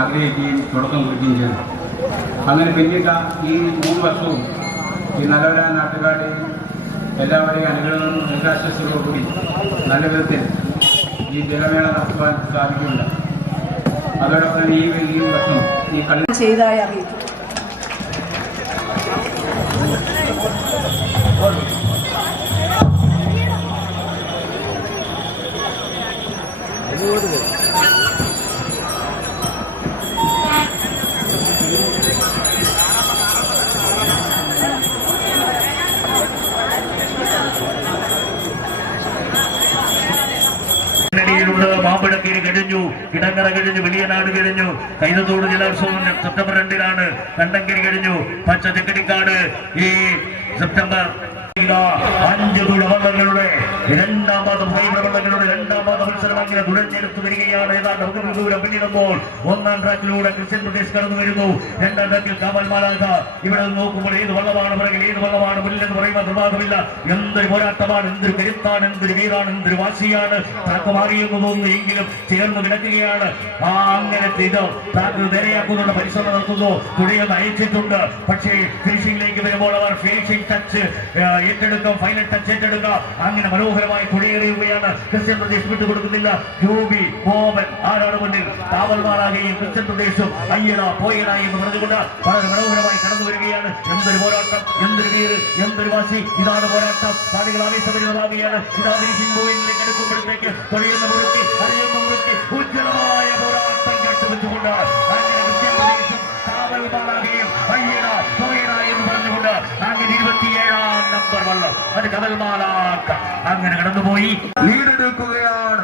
ആഗ്രഹിക്കുകയും തുടക്കം കുറിക്കുകയും ചെയ്തു. അങ്ങനെ പിന്നീട് ഈ 3 വർഷവും ഈ നല്ലവരായ നാട്ടുകാരുടെയും എല്ലാവരെയും അനുഗ്രഹങ്ങളും ദീർഘാശ്വാസത്തോടുകൂടി നല്ല വിധത്തിൽ ഈ ജലമേള നടത്തുവാൻ സാധിക്കുന്നുണ്ട്. അതോടൊപ്പം ഈ വർഷം ഈ കളി ചെയ്തതായി അറിയിക്കും. മാമ്പഴക്കീര് കഴിഞ്ഞു, കിടങ്ങറ കഴിഞ്ഞു, വലിയനാട് കഴിഞ്ഞു, കൈതത്തോട് ജലോത്സവം സെപ്റ്റംബർ 2-ാണ്. കണ്ടങ്കരി കഴിഞ്ഞു, പച്ച ചെക്കടിക്കാട് ഈ സെപ്റ്റംബർ 5 വള്ളങ്ങളുടെ രണ്ടാമത് മത്സരം അങ്ങനെ തുഴഞ്ഞെടുത്ത് വരികയാണ്. ഏതാണ്ട് ദൂരം പിന്നിടുമ്പോൾ 1-ാം ട്രാക്കിലൂടെ ക്രിസ്ത്യൻ ബ്രിട്ടീഷ് കടന്നു വരുന്നു. 2-ാം ട്രാക്കിൽ കാവൽ മാലാഖ. ഇവിടെ നോക്കുമ്പോൾ ഏത് വള്ളമാണ് പിറകിൽ, ഏത് വള്ളമാണ് മുന്നിലെന്ന് പറയുമ്പോൾ നിർവാഹമില്ല. എന്തൊരു പോരാട്ടമാണ്, എന്തൊരു കരുത്താണ്, എന്തൊരു വീറാണ്, എന്തൊരു വാശിയാണ്. ട്രാക്ക് മാറിയെന്ന് തോന്നുന്നു, എങ്കിലും ചേർന്ന് കിടക്കുകയാണ്. അങ്ങനത്തെ ഇത് ട്രാക്ക് നേരെയാക്കുന്നുണ്ട്, പരിശ്രമം നടത്തുന്നു, തുഴയൊന്ന് അയച്ചിട്ടുണ്ട്. പക്ഷേ ഫിനിഷിംഗിലേക്ക് വരുമ്പോൾ അവർ ഫിനിഷിംഗ് ടച്ച് ഏറ്റെടുക്കും, ഫൈനൽ ടച്ച് ഏറ്റെടുക്കുക. അങ്ങനെ മനോഹരമായി തുഴയേറിയുകയാണ്. ക്രിസ്ത്യൻ പ്രദേശ് വിട്ടുകൊടുക്കുന്നില്ല. ജോബി, ബോബൻ ആരാണ് മുന്നിൽ? കാവൽമാരാകുകയും ക്രിസ്ത്യൻ പ്രദേശും അയ്യട പോയട എന്ന് പറഞ്ഞുകൊണ്ട് വളരെ മനോഹരമായി കടന്നു വരികയാണ്. എന്തൊരു പോരാട്ടം, എന്തൊരു വീര്, എന്തൊരു വാശി! ഇതാണ് പോരാട്ടം. കാണികൾ ആവേശപരിതമാവുകയാണ്. ഇതാ ഫിനിഷിംഗ് പോയിന്റിലേക്ക് എടുക്കുമ്പോഴത്തേക്ക് തുഴയുന്ന മുറുക്കി, അറിയുന്ന മുറുക്കി, ഉജ്ജ്വലമായ പോരാട്ടം കാഴ്ചവെച്ചുകൊണ്ട് അങ്ങനെ ക്രിസ്ത്യൻ പ്രദേശും കാവൽമാരാകുകയും അയ്യട പോയട എന്ന് പറഞ്ഞുകൊണ്ട് അങ്ങനെ 27-ാം നമ്പർ വള്ളം അത് കവൽമാലാക്ക അങ്ങനെ കടന്നുപോയി ലീഡെടുക്കുകയാണ്.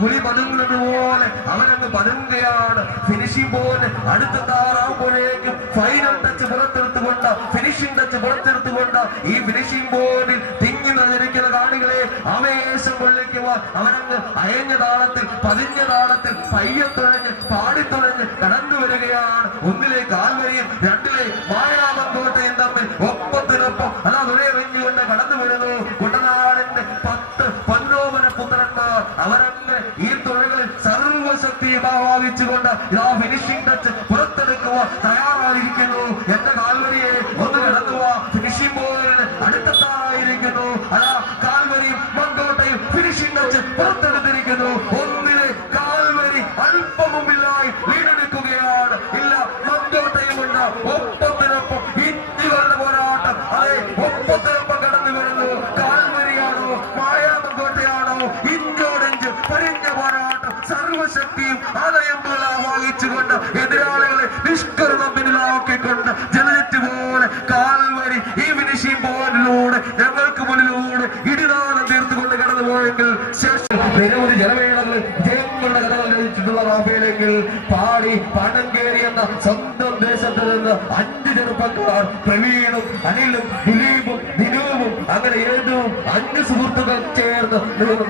പുലി പതുങ്ങുന്നത് പോലെ അവരങ്ങ് പതുങ്ങുകയാണ്. ഫിനിഷിംഗ് പോലെ അടുത്ത താറാകുമ്പോഴേക്കും ഫൈനൽ ടച്ച് പുറത്തെടുത്തുകൊണ്ട്, ഫിനിഷിംഗ് ടച്ച് പുറത്തെടുത്തുകൊണ്ട് ഈ ഫിനിഷിംഗ് ബോർഡിൽ തിങ്ങി നിറഞ്ഞിരിക്കുന്ന കാണികളെ ആവേശം കൊള്ളിക്കുക. അവരങ്ങ് അയഞ്ഞ താളത്തിൽ, പതിഞ്ഞ താളത്തിൽ പയ്യത്തുഴഞ്ഞ് പാടിത്തുഴഞ്ഞ് കടന്നു വരികയാണ്. 1-ലെ കാൽവരിയും 2-ലെ മായാമങ്കോട്ടയും തമ്മിൽ ഒപ്പത്തിനൊപ്പം അതാ തുഴയെറിഞ്ഞുകൊണ്ട് കടന്നു വരുന്നു. കുട്ടനാടിന്റെ 10 പൊന്നോമന പുത്രന്മാർ അവരങ്ങ് ഈ തുഴകളിൽ സർവശക്തിയും ആവാഹിച്ചുകൊണ്ട് ഇതാ ഫിനിഷിംഗ് ടച്ച് പുറത്തെടുക്കുക തയ്യാറായിരിക്കുന്നു. എന്റെ കാൽവരിയെ ഒന്ന് കടന്നുക. ഫിനിഷിംഗ് ബോർഡിന് അടുത്തെത്താറായിരിക്കുന്നു. അതാ കാൽവരിയും മങ്കോട്ടയും ഫിനിഷിംഗ് ടച്ച് പുറത്തെടുത്തിരിക്കുന്നു. 1-ലെ കാൽവരി അല്പം മുമ്പിലായി വീടെടുക്കുകയാണ്. ഇല്ല, മങ്കോട്ടയുമുണ്ട്. ഒപ്പത്തിനൊപ്പം ഇഞ്ചുകളുടെ പോരാട്ടം. അതെ, ഒപ്പത്തിനൊപ്പം കടന്നു വരുന്നു. കാൽവരിയാണോ മായാമങ്കോട്ടയാണോ? ഇഞ്ചോടിഞ്ച് പരിഞ്ഞ പോരാട്ടം. സർവശക്തിയും ആലയമ്പുകൾ ആവാഹിച്ചുകൊണ്ട് എതിരാളികളെ നിഷ്കരണം പിന്നിലാക്കിക്കൊണ്ട് ജലജറ്റ് പോലെ കാൽവരി ഈ ഫിനിഷിംഗ് പോയിന്റിലൂടെ ഞങ്ങൾക്ക് മുന്നിലൂടെ ഇടിനാളം തീർത്തുകൊണ്ട് കടന്നു പോയെങ്കിൽ ശേഷം നിരവധി ജലവേളകളിൽ ജയങ്ങളുടെ കഥകൾ ലഭിച്ചിട്ടുള്ള റാഫേലെങ്കിൽ പാടി പണങ്കേരി എന്ന സ്വന്തം ദേശത്ത് നിന്ന് 5 ചെറുപ്പക്കാർ പ്രവീണും അനിലും ദിലീപും ദിനൂപും അങ്ങനെ ഏതും 5 സുഹൃത്തുക്കൾ ചേർന്ന്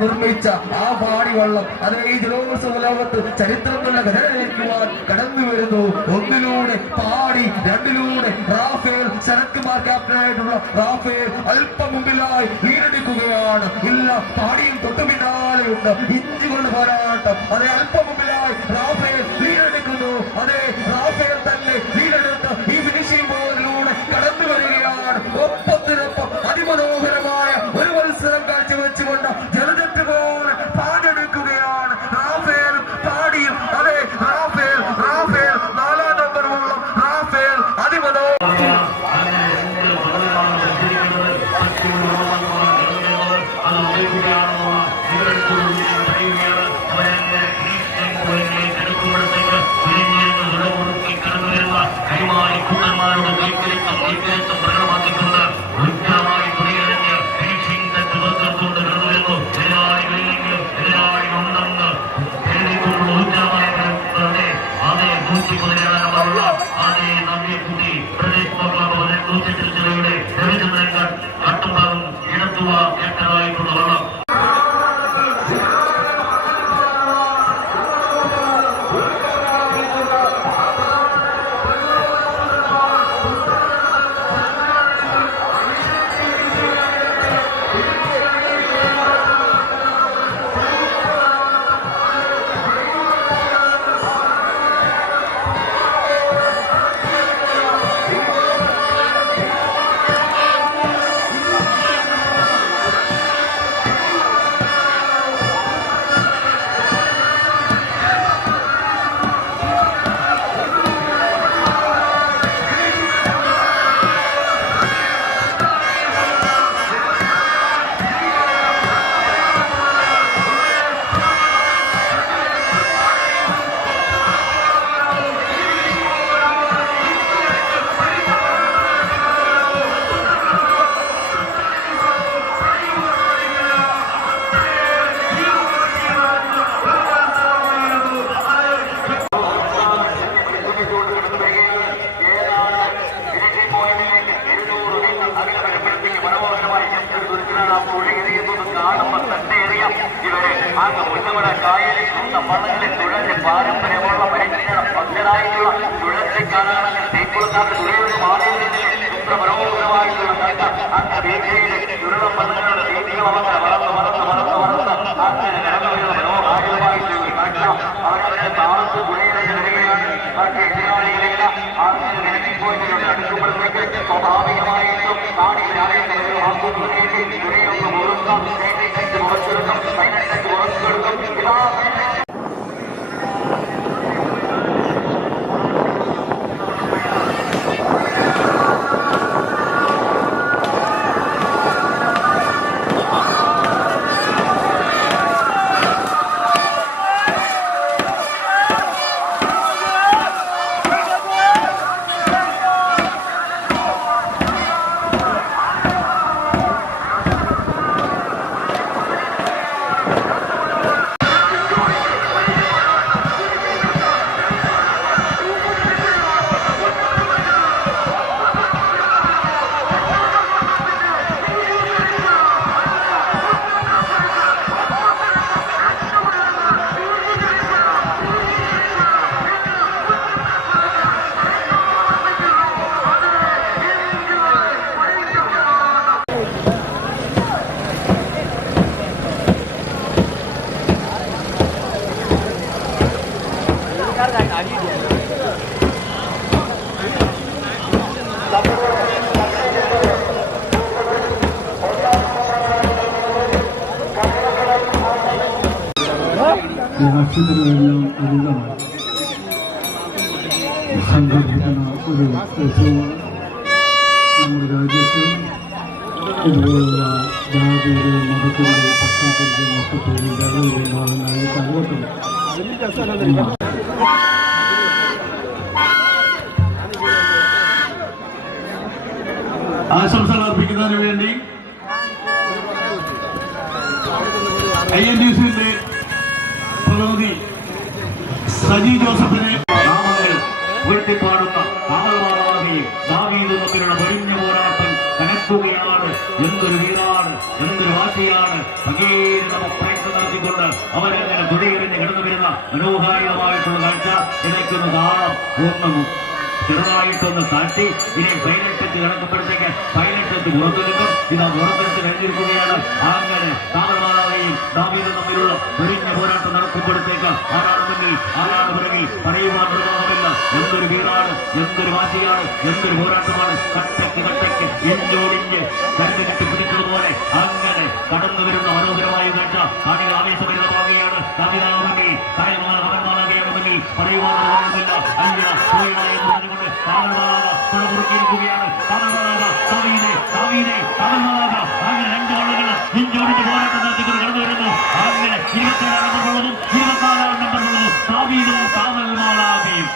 നിർമ്മിച്ച ആ പാടി വള്ളം അതേ ഈ ജലോത്സവ ലോകത്ത് ചരിത്രങ്ങളുടെ ഘടനയിക്കുവാൻ കടന്നു വരുന്നു. 1 പാടി 2 റാഫേൽ ശരത്കുമാർ ക്യാപ്റ്റനായിട്ടുള്ള റാഫേൽ അല്പം മുമ്പിലായി ലീഡടിക്കുകയാണ്. ഇല്ല, പാടിയും തൊട്ടു പിന്നാലെയുണ്ട്. ഇഞ്ചുകൊണ്ട് പോരാട്ടം. അതേ അല്പം മുമ്പിലായി റാഫേൽ ലീഡടിക്കുന്നു. അതേ റാഫേൽ തന്നെ ലീഡെടുത്ത് ഈ ഫിനിഷിംഗ് ബോർഡിലൂടെ കടന്നു വരികയാണ്. ഒപ്പത്തിനൊപ്പം അതിമനോഹരമായ ഒരു മത്സരം കാഴ്ചവെച്ചുകൊണ്ട് ജലജറ്റ് പോലെ പാടെടുക്കുകയാണ് റാഫേലും പാടിയും. അതെ റാഫേൽ 4-ാം നമ്പർ വള്ളം റാഫേൽ അതിമനോഹരം. കൈമാറി കൂട്ടന്മാരുടെ കൈക്കരുത്തം പ്രകടമാക്കിക്കൊണ്ട് ഉജ്ജമായി തുണിയറിഞ്ഞ് ഫിനിഷിംഗ് ടച്ച് പുറത്തെടുത്തുകൊണ്ട് കടന്നു വരുന്നു. എതിരാളി ഉണ്ടെന്ന് എഴുതിക്കൊണ്ടുള്ള ഉജ്ജമായ അതേ 117 അതേ നവ്യക്കുട്ടി പ്രദേശ് 108 ജില്ലയുടെ രവിചന്ദ്രൻ കട്ടുംഭാഗം ഇടത്തുവ കേട്ടതായിട്ടുള്ള വള്ളം. വള്ളങ്ങളിൽ തുഴഞ്ഞ് പാരമ്പര്യമുള്ള പരിശീലനം ഭക്തരായിട്ടുള്ള തുഴച്ചിക്കാലങ്ങളിൽ തീക്കുളക്കാർക്ക് തുഴയൊരു മാറിയതിന്റെ മനോഹരമായിട്ടുള്ള കണ്ട അങ്ങ് വീഴ്ചയിലെ തുഴളം വള്ളങ്ങളുടെ രീതികൾ അവർക്ക് വളർന്ന് അങ്ങനെ കടന്നുവരുന്ന മനോഹാരിതമായിട്ടുള്ള ഒരു കാഴ്ച അവരുടെ താളത്ത് തുഴയിലേക്ക് വരികയാണ്. അവർക്ക് എതിരാളികളില്ല. അങ്ങനെ നിരക്കിപ്പോയിട്ട് അടുക്കുമ്പോഴത്തേക്ക് സ്വാഭാവികമായിട്ടും നാടിനായിട്ട് തുഴയൊന്ന് മുറുക്കം പുറത്തെടുക്കും പൈനത്തേക്ക് പുറത്തെടുക്കും. ഇതാ രാഷ്ട്രീയത്തിലെല്ലാം അതീതമാണ് സംഘടിപ്പിക്കുന്ന ഒരു ഉത്സവം നമ്മുടെ രാജ്യത്ത് ഇതുപോലുള്ള ജാതിയുടെ മതത്തിൻ്റെ പശ്ചാത്തലത്തിൽ മൊത്തത്തിൽ ജാതിയുടെ ഭാഗങ്ങളായി കരുതപ്പെടും. ആശംസകൾ അർപ്പിക്കുന്നതിന് വേണ്ടി INTUCയുടെ പ്രതിനിധി സജി ജോസഫിനെ നാമങ്ങൾ ഉയർത്തിപ്പാടുന്ന കാവൽമാരാകുകയും ദാവീദും തമ്മിലുള്ള പൊരിഞ്ഞ പോരാട്ടം കനക്കുകയാണ്. എന്തൊരു വീരാണ്, എന്തൊരു വാശിയാണ്. ഭഗീരഥ പ്രയത്നം നടത്തിക്കൊണ്ട് അവരെങ്ങനെ തുടിയെറിഞ്ഞ് കിടന്നു വരുന്ന മനോഹാരിതമായിട്ടുള്ള കാഴ്ച ഇടയ്ക്കൊന്ന് കാണാം. ഒന്നും ചെറുതായിട്ടൊന്ന് താഴ്ത്തി ഇനി പൈലറ്റ് ഇറക്കപ്പെടുത്തേക്ക് പൈലറ്റ് പുറത്തെടുക്കും. ഇതാ പുറത്തെടുത്ത് കഴിഞ്ഞിരിക്കുകയാണ്. അങ്ങനെ കാവൽമാരാകുകയും ദാവീദും തമ്മിലുള്ള പൊരിഞ്ഞ പോരാട്ടം നടക്കുമ്പോഴത്തേക്ക് ആരാണ് മുന്നിൽ, ആരാണ് പിറകിൽ പറയുവാൻ നിർവാഹമില്ല. എന്തൊരു വീടാണ്, എന്തൊരു വാശിയാണ്, എന്തൊരു പോരാട്ടമാണ്. കട്ടയ്ക്ക് കട്ടയ്ക്ക് ഇഞ്ചോടിഞ്ച് കരുതിട്ട് പിടിച്ചതുപോലെ അങ്ങനെ കടന്നു വരുന്ന മനോഹരമായ കാഴ്ച കാണികൾ ആവേശഭരിതമാവുകയാണ്. ദാവീദാകുമെങ്കിൽ കാവൽമാരാകുകയാണ് മുന്നിൽ പറയുവാൻ നിർവാഹമില്ല. അയ്യ എന്ന് പറഞ്ഞുകൊണ്ട് കാവൽമാരാക പുറകുറുക്കിയിരിക്കുകയാണ്. കാവൽമാരാക അങ്ങനെ രണ്ട് വള്ളങ്ങൾ ഇഞ്ചോടിഞ്ച് പോരാട്ടം നടത്തിക്കൊണ്ട് കടന്നു വരുന്നു. അങ്ങനെ 27 നമ്പർ വള്ളവും 24 നമ്പർ വള്ളവും ദാവീദും കാവൽമാരാകയും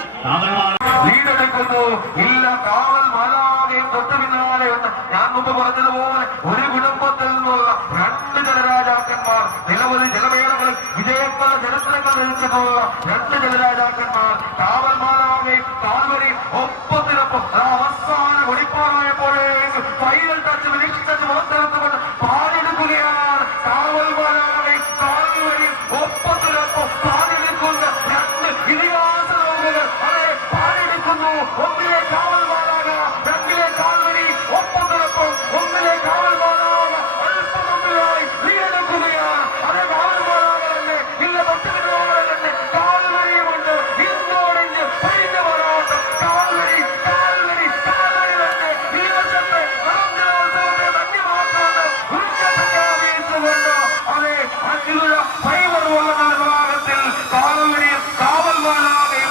വീടെടുക്കുന്നു. ഇല്ല, കാവൽമാരാകയും തൊട്ടു പിന്നാലെ എന്ന് ഞാൻ മുമ്പ് പറഞ്ഞതുപോലെ ഒരു കുടുംബത്തിൽ നിന്നുള്ള 2 ജലരാജാക്കന്മാർ, നിരവധി ജലമേളകളിൽ വിജയപ്പല ചരിത്രങ്ങൾ രചിച്ചിട്ടുള്ള 2 ജലരാജാക്കന്മാർ കാവൽമാരാകെ കാൽവരി ഒപ്പത്തിനൊപ്പം അവസാന വെളിപ്പാടായപ്പോഴേക്ക് ഫൈനൽ ടച്ച് ഫിനിഷ് ടച്ച് പുറത്തെടുത്തുകൊണ്ട് പാലെടുക്കുകയാണ്. കാവൽമാരാകെ കാൽവരി ഒപ്പത്തിനൊപ്പം പാലെടുക്കുന്ന 2 ഇതിഹാസ ലോകങ്ങൾ അതെ പാലെടുക്കുന്നു. ഒന്നിലെ കാവൽമാരാക, 2ലെ കാൽവരി ഒപ്പത്തിനൊപ്പം 1ലെ കാവൽമാരാക അല്പമുമ്പിലായി ലീഡെടുക്കുകയാണ്. അതേ കാവൽമാരാക തന്നെ ഇല്ല തൊട്ടുപിന്നോടെ തന്നെ കാൽവരിയുമുണ്ട്. ഇന്നോടിഞ്ഞ് കഴിഞ്ഞ പോരാട്ടം കാൽവരി തന്നെ ഈ വർഷത്തെ കളങ്കോത്സവത്തെ ധന്യമാക്കുന്നുണ്ട്. ഉച്ചപ്രഖ്യാപിച്ചുകൊണ്ട് അതെ അഖില ഫൈബർ വള്ളങ്ങളുടെ ഭാഗത്തിൽ കാൽവരിയും കാവൽമാരാകയും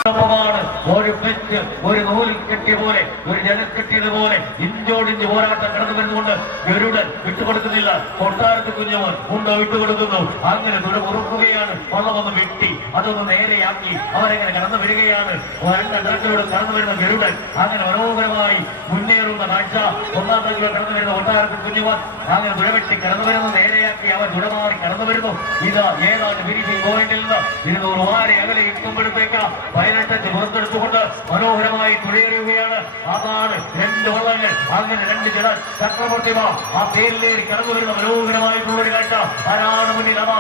ഒരു പെറ്റ് ഒരു നൂലിൽ കെട്ടിയ പോലെ ഒരു ജനൽ കെട്ടിയതുപോലെ ഇഞ്ചോടിഞ്ച് പോരാട്ടം കടന്നു വരുന്നുകൊണ്ട് ഗരുഡൻ വിട്ടുകൊടുക്കുന്നില്ല. കൊട്ടാരത്ത് കുഞ്ഞവൻ ഉണ്ടോ വിട്ടുകൊടുക്കുന്നു. അങ്ങനെ തുറക്കുകയാണ്. വള്ളമൊന്ന് വെട്ടി അതൊന്ന് നേരെയാക്കി അവരെങ്ങനെ കടന്നു വരികയാണ്. 2 ട്രക്കിലൂടെ കടന്നു വരുന്ന ഗരുഡൻ അങ്ങനെ മനോഹരമായി മുന്നേറുന്ന കാഴ്ച. 1ാം ട്രക്കിലൂടെ കടന്നു വരുന്ന കൊട്ടാരത്ത് കുഞ്ഞവൻ അങ്ങനെ തുഴവെട്ടി കടന്നു വരുന്നത് നേരെയാക്കി അവർ തുഴമാറി കടന്നു വരുന്നു. ഇത് ഏതാണ്ട് ഫിനിഷിംഗ് പോയിന്റിൽ നിന്ന് 200 വാരി അകലെ എത്തുമ്പോഴത്തേക്ക് 18 പുറത്തെടുത്തുകൊണ്ട് മനോഹരമായി തുഴയെറിയുകയാണ്. അതാണ് 2 വള്ളങ്ങൾ. അങ്ങനെ 2 ജല ചക്രവർത്തിമ ആ പേരിലേറി കടന്നു വരുന്ന മനോഹരമായിട്ടുള്ള ഒരു കാഴ്ച. ആരാണ് മുന്നിൽ? അവ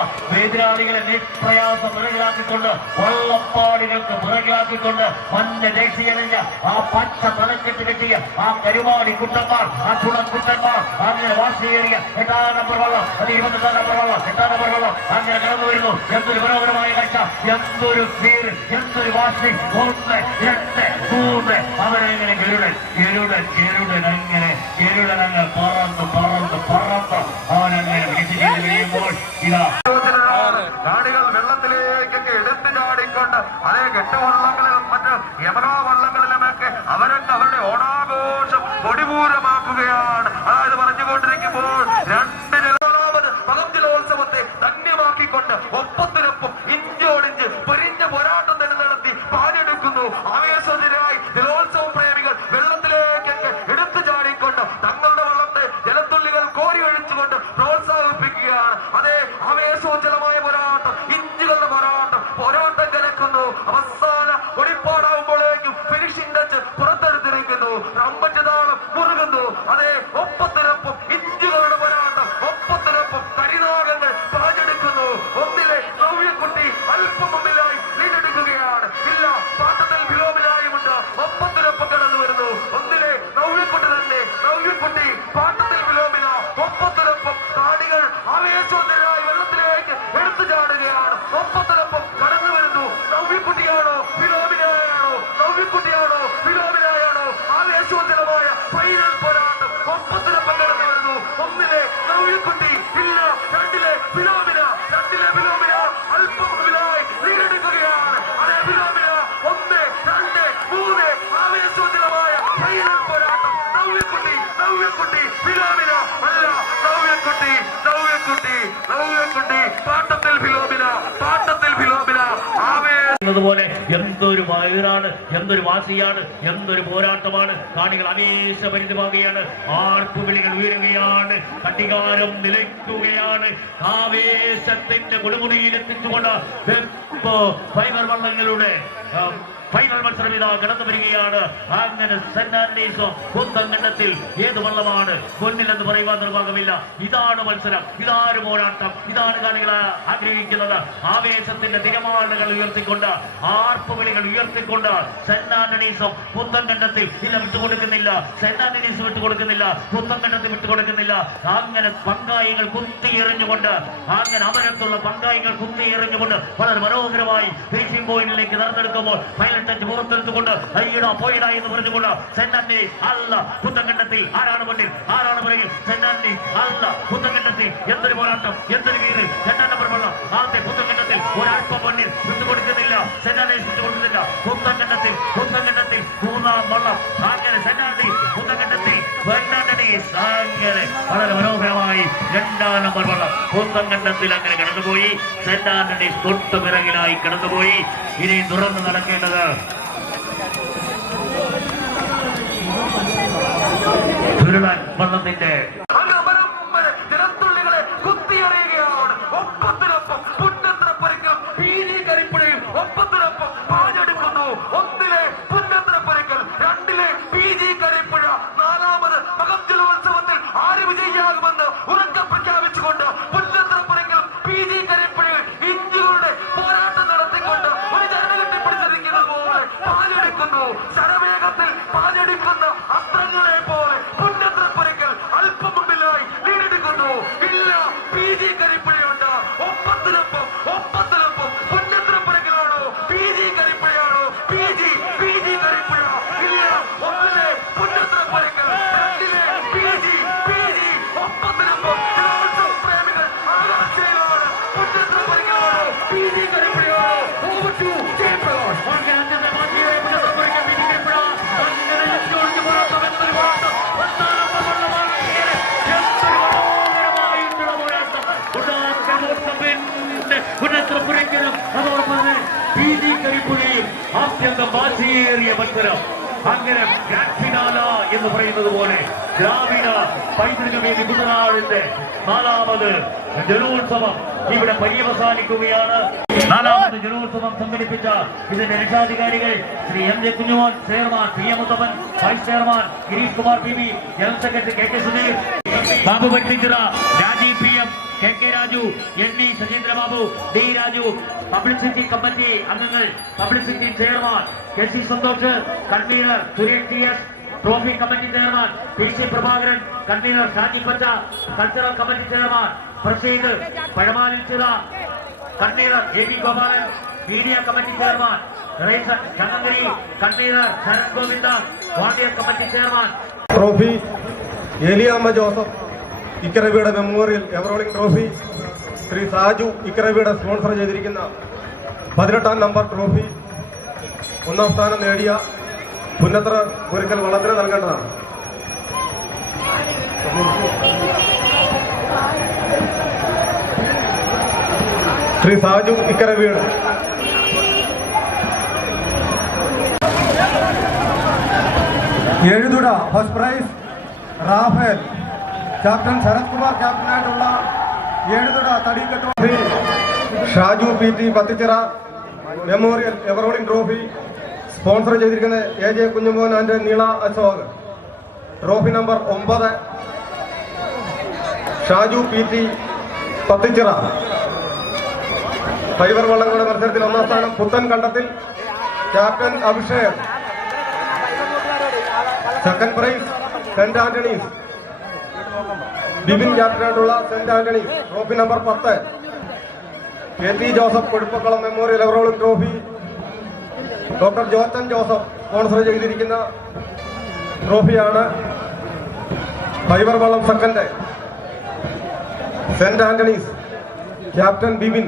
എതിരാളികളെ നിഷ്പ്രയാസം പിറകിലാക്കിക്കൊണ്ട് വള്ളപ്പാടികൾക്ക് പിറകിലാക്കിക്കൊണ്ട് മഞ്ഞ ജേഴ്സി അണിഞ്ഞ ആ പച്ച തലക്കെട്ട് കെട്ടിയ ആ കരുമാടി കുട്ടന്മാർ, ആ ചുണക്കുട്ടന്മാർ അങ്ങനെ വാശിയേറിയ 8ാം നമ്പർ വള്ളം, അത് 22ാം നമ്പർ വള്ളം, 8ാം നമ്പർ വള്ളം അങ്ങനെ കടന്നു വരുന്നു. എന്തൊരു മനോഹരമായ കാഴ്ച, എന്തൊരു പേര്, എന്തൊരു വാശി. 1, 2, 3 അവരങ്ങനെ ഗരുഡൻ അങ്ങനെ പറന്ന് അവനങ്ങനെ വിളിച്ചു കഴിയുമ്പോൾ ഇതാ കാണികൾ വെള്ളത്തിലേക്കൊക്കെ എടുത്തു ചാടിക്കൊണ്ട് അതേ കെട്ടുവള്ളങ്ങളിലും മറ്റ് യമനാ വള്ളങ്ങളിലുമൊക്കെ അവരൊക്കെ അവരുടെ ഓണാഘോഷം പൊടിപൂരമാക്കുകയാണ്. അതായത് പറഞ്ഞുകൊണ്ടിരിക്കുമ്പോൾ 2 ജലോത്സവത്തെ ധന്യമാക്കിക്കൊണ്ട് ഒപ്പത്തിനൊപ്പം ഇഞ്ചോടിഞ്ച് പൊരിഞ്ഞ പോരാട്ടം തന്നെ നടത്തി പാലെടുക്കുന്നു. ആവേശത്തിനായി ജലോത്സവ പ്രേമികൾ വെള്ളത്തിലേക്കൊക്കെ എടുത്തു ചാടിക്കൊണ്ട് തങ്ങളുടെ വള്ളത്തെ ജലത്തുള്ളികൾ കോരി ഒഴിച്ചുകൊണ്ട് പ്രോത്സാഹിപ്പിക്കുകയാണ്. അതേ ആവേശോജ്ജലമായ പോരാട്ടം, ഇഞ്ചുകളുടെ പോരാട്ടം കലക്കുന്നു. അവസാന ഒളിപ്പാടാവുമ്പോഴേക്കും ഫിനിഷിംഗ് ടച്ച് പുറത്തെടുത്തിരിക്കുന്നു. അമ്പറ്റ് താളം മുറുകുന്നു. അതേ ഒപ്പത്തിനൊപ്പം ഇഞ്ചുകളുടെ പോരാട്ടം, ഒപ്പത്തിനൊപ്പം കരിനാഗങ്ങൾ പാഞ്ഞെടുക്കുന്നു. 1ലെ നവ്യക്കുട്ടി അല്പം മുമ്പിലായി ലീഡെടുക്കുകയാണ്. ഇല്ല, പാട്ടത്തിൽ ഫിലോമിനായുമുണ്ട്. ഒപ്പത്തിനൊപ്പം കടന്നു വരുന്നു. 1ലെ നവ്യക്കുട്ടി തന്നെ, നവ്യക്കുട്ടി പാട്ടത്തിൽ ഫിലോമിന ഒപ്പത്തിനൊപ്പം കാണികൾ ആവേശോദ്ധരായി വെള്ളത്തിലേക്ക് എടുത്തു ചാടുകയാണ്. ഒപ്പത്തിനൊപ്പം കടന്നു വരുന്നു. നവ്യക്കുട്ടിയാണോ ഫിലോമിനായാണോ? നവ്യക്കുട്ടിയാണോ ഫിലോമിനായാണോ? ആവേശോജ്ജലമായ ഫൈനൽ പോരാട്ടം ഒപ്പത്തിനൊപ്പം കടന്നു വരുന്നു. 1ലെ നവ്യക്കുട്ടി ഇല്ല, 2ലെ ഫിലോമിന അല്പം മുമ്പിലായി ലീഡെടുക്കുകയാണ്. അതേ ഫിലോമിന 1, 2, 3 ആവേശോജ്ജലമായ ഫൈനൽ പോരാട്ടം. നവ്യക്കുട്ടി ഫിലോമിന അല്ല, നവ്യക്കുട്ടി പാട്ടത്തിൽ ഫിലോമിന ആവേശ പോലെ എന്തൊരു വയറാണ്, എന്തൊരു വാശിയാണ്, എന്തൊരു പോരാട്ടമാണ്. കാണികൾ ആവേശഭരിതമാകുകയാണ്, ആർപ്പുവിളികൾ ഉയരുകയാണ്, കട്ടികാരം നിലയ്ക്കുകയാണ്. ആവേശത്തിന്റെ കൊടുമുടിയിൽ എത്തിച്ചുകൊണ്ട് ഫൈബർ വള്ളങ്ങളുടെ ഫൈനൽ മത്സരം ഇതാ കടന്നു വരികയാണ്. അങ്ങനെ സെന്റ് ആന്റണീസോ കുത്തങ്കണ്ടത്തിൽ ഏത് വള്ളമാണ് മുന്നിലെന്ന് പറയുവാൻ നിർവാഹമില്ല. ഇതാണ് മത്സരം, ഇതാണ് പോരാട്ടം, ഇതാണ് കാണികൾ ആഗ്രഹിക്കുന്നത്. ആവേശത്തിന്റെ തിരമാലകൾ ഉയർത്തിക്കൊണ്ട്, ആർപ്പുവിളികൾ ഉയർത്തിക്കൊണ്ട് സെന്റ് ആന്റണീസോ കുത്തങ്കണ്ടത്തിൽ ഇല്ല വിട്ടുകൊടുക്കുന്നില്ല. Saint Antony's വിട്ടുകൊടുക്കുന്നില്ല, കുത്തങ്കണ്ടത്തിൽ വിട്ടുകൊടുക്കുന്നില്ല. അങ്ങനെ പങ്കായികൾ കുത്തിയെറിഞ്ഞുകൊണ്ട്, അങ്ങനെ അമരത്തുള്ള പങ്കായികൾ കുത്തിയെറിഞ്ഞുകൊണ്ട് വളരെ മനോഹരമായി ഫിനിഷിംഗ് പോയിന്റിലേക്ക് നടന്നെടുക്കുമ്പോൾ ഫൈനൽ ടച്ച് പുറത്തെടുത്തുകൊണ്ട് അയ്യടാ പോയിടാ എന്ന് പറഞ്ഞുകൊണ്ട് സെന്റ് ആന്റണീസ് അല്ല കുത്തങ്കണ്ടത്തിൽ ആരാണ് മുന്നിൽ, ആരാണ് പുറകിൽ? സെന്റ് ആന്റണീസ് അല്ല കുത്തങ്കണ്ടത്തിൽ. എന്തൊരു പോരാട്ടം, എന്തൊരു വീട്! രണ്ടാം നമ്പർ വള്ളം ആദ്യത്തെ കുത്തങ്കണ്ടത്തിൽ ഒരൽപ്പം മുന്നിൽ വിട്ടുകൊടുക്കുന്നില്ല. Saint Antony's വിട്ടുകൊടുക്കുന്നില്ല. കുത്തങ്കണ്ടത്തിൽ മൂന്നാം വള്ളം അങ്ങനെ സെന്റ് ആന്റണീസ് കുത്തങ്കണ്ടത്തിൽ അങ്ങനെ വളരെ മനോഹരമായി രണ്ടാം നമ്പർ വള്ളം കുത്തങ്കണ്ടത്തിൽ അങ്ങനെ കടന്നുപോയി. സെന്റ് ആന്റണീസ് തൊട്ടു പിറകിലായി കടന്നുപോയി. ഇനി തുറന്ന് നടക്കേണ്ടത് ചുരുളൻ വള്ളത്തിന്റെ ജലത്തുള്ളികളെ കുത്തിയെറിയുകയാണ്. ഒപ്പത്തിനൊപ്പം പുന്നത്രപ്പരിക്കൽ പീലി കരിപ്പുഴയും ഒപ്പത്തിനൊപ്പം പാഞ്ഞെടുക്കുന്നു. ഒന്നിലെ പുന്നത്രപ്പരിക്കൽ, രണ്ടിലെ PG കരിപ്പുഴ. നാലാമത് മകജലോത്സവത്തിൽ ആര് വിജയിയാകുമെന്ന് ഉറക്കെ പ്രഖ്യാപിച്ചുകൊണ്ട് പുന്നത്രപ്പരിക്കൽ PG കരിപ്പുഴയിൽ ഇഞ്ചുകളുടെ പോരാട്ടം നടത്തിക്കൊണ്ട് ഒരു ജന കെട്ടിപ്പിടിച്ചിരിക്കുന്ന പോലെ പാഞ്ഞെടുക്കുന്നു. ശരവേഗത്തിൽ പാഞ്ഞെടുക്കുന്ന അസ്ത്രങ്ങളെ പോലെ പുന്നത്രപ്പരിക്കൽ അല്പം മുമ്പിലായി ലീഡെടുക്കുന്നു. ഇല്ല, PG കരിപ്പുഴയുണ്ട്. ഒപ്പത്തിനൊപ്പം പുന്നത്രപ്പരിക്കലാണോ PG കരിപ്പുഴയാണോ? PG കരിപ്പുഴ. ഇല്ല, ഒന്നിലെ പുന്നത്രപ്പരിക്കൽ, രണ്ടിലെ PG ഒപ്പത്തിനൊപ്പം ജലോത്സവ പ്രേമികൾ ആകാശയിലാണ്. പുന്നത്രപ്പരിക്കലാണോ PG കരിപ്പുഴയാണോ? Over to Jayprakash. അത്യന്തം വാശിയേറിയ മത്സരം. അങ്ങനെ ഗ്രാൻഡ് ഫിനാല എന്ന് പറയുന്നത് പോലെ ഗ്രാമീണ പൈതൃക വേദി കുട്ടനാടിന്റെ നാലാമത് ജലോത്സവം ഇവിടെ പര്യവസാനിക്കുകയാണ്. നാലാമത് ജലോത്സവം സംഘടിപ്പിച്ച ഇതിന്റെ രക്ഷാധികാരികൾ Shri MJ Kunjumon, chairman PM Muthappan, vice chairman Girish Kumar PB, general secretary KK Sudheer, Babu Bhattichira, Rajeev PM, KK Raju, NV Sajeendrababu, D Raju, publicity committee അംഗങ്ങൾ, publicity chairman KC Santhosh, convener Suresh TS, trophy committee chairman PC Prabhakaran, convener Shaji Pacha, cultural committee chairman Praseed Pazhamalil Chira, convener AB Gopalan, media committee chairman Resan Changankari, convener Sarath Govinda, വാർഡിയർ committee chairman. Trophy Eliyamma Joseph ഇക്കരവിയുടെ memorial ever rolling trophy Shri Saju ഇക്കരവിയുടെ sponsor ചെയ്തിരിക്കുന്ന 18ാം number trophy ഒന്നാം സ്ഥാനം നേടിയ പുന്നത്ര പുരക്കൽ വള്ളത്തിന് നൽകേണ്ടതാണ്. ശ്രീ സാജു ഇക്കരവീട്. എഴുതുട first prize Raphael. Captain Sarath Kumar ക്യാപ്റ്റനായിട്ടുള്ള എഴുതുട തടിക്കെട്ട് trophy Shaju PT Pathichira memorial ever rolling trophy sponsor ചെയ്തിരിക്കുന്ന AJ Kunjumon and Neela Ashok. Trophy number 9 Shaju PT Pathichira. Fibre വള്ളങ്ങളുടെ മത്സരത്തിൽ ഒന്നാം സ്ഥാനം Puthan Kandathil captain Abhishek. Second prize saint Antony's Bibin ക്യാപ്റ്റനായിട്ടുള്ള saint Antony's. Trophy number 10 KT Joseph Koduppakkalam memorial ever rolling trophy doctor Jochan Joseph sponsor ചെയ്തിരിക്കുന്ന ട്രോഫിയാണ്. ഫൈബർ വള്ളം second saint Antony's captain Bibin.